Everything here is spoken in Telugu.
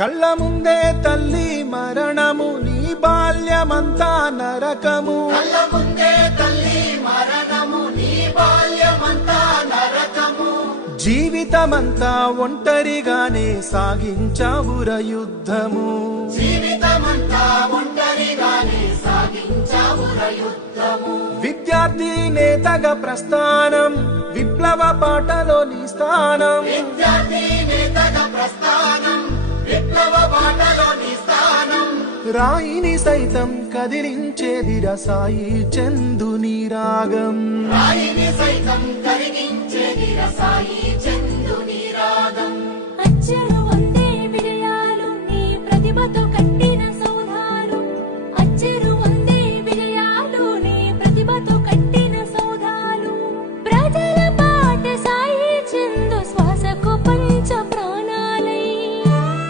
కళ్ళ ముందే తల్లి మరణము, నీ బాల్యమంతా నరకము. కళ్ళ ముందే తల్లి మరణము, నీ బాల్యమంతా నరకము. జీవితమంతా ఒంటరిగానే సాగించావుర యుద్ధము. జీవితమంతా ఒంటరిగానే సాగించావుర యుద్ధము. విద్యార్థి నేతగా ప్రస్థానం, విప్లవ పాటలో నీ స్థానం. విద్యార్థి నేతగా ప్రస్థానం, విప్లవ బాటలో నీ స్థానం. రాయిని సైతం కదిలించేదిర సాయి చందుని రాగం. రాయిని సైతం కరిగించేదిర సాయి చందుని రాగం.